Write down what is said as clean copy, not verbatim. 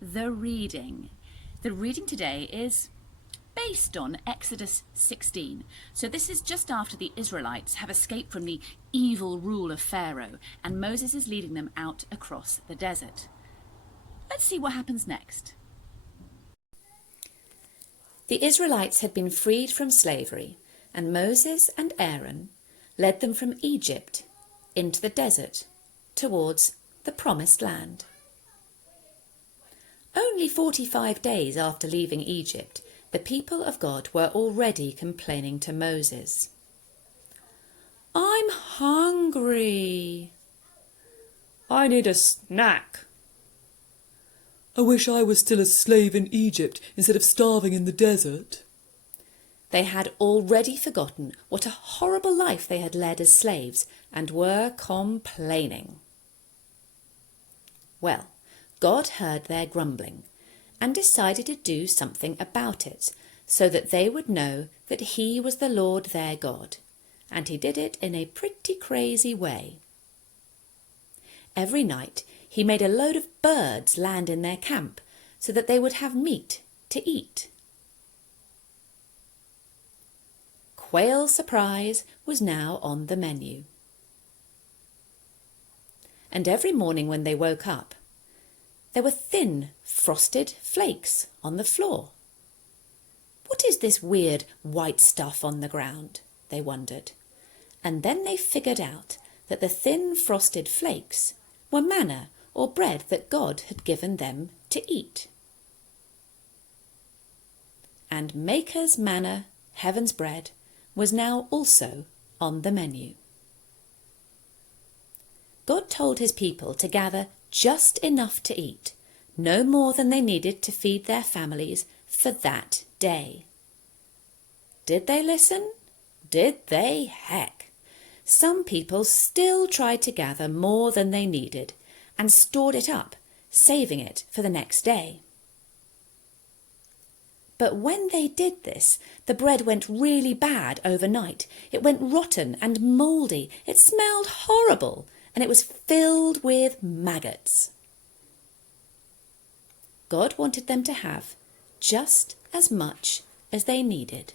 the reading. The reading today is based on Exodus 16. So this is just after the Israelites have escaped from the evil rule of Pharaoh and Moses is leading them out across the desert. Let's see what happens next. The Israelites had been freed from slavery, and Moses and Aaron led them from Egypt into the desert towards the Promised Land. Only 45 days after leaving Egypt, the people of God were already complaining to Moses. "I'm hungry. I need a snack. I wish I was still a slave in Egypt instead of starving in the desert." They had already forgotten what a horrible life they had led as slaves and were complaining. Well, God heard their grumbling and decided to do something about it so that they would know that He was the Lord their God, and He did it in a pretty crazy way. Every night He made a load of birds land in their camp so that they would have meat to eat. Quail surprise was now on the menu. And every morning when they woke up, there were thin, frosted flakes on the floor. What is this weird white stuff on the ground? They wondered. And then they figured out that the thin, frosted flakes were manna or bread that God had given them to eat. And Maker's manna, heaven's bread, was now also on the menu. God told His people to gather just enough to eat, no more than they needed to feed their families for that day. Did they listen? Did they heck? Some people still tried to gather more than they needed and stored it up, saving it for the next day. But when they did this, the bread went really bad overnight. It went rotten and mouldy. It smelled horrible, and it was filled with maggots. God wanted them to have just as much as they needed.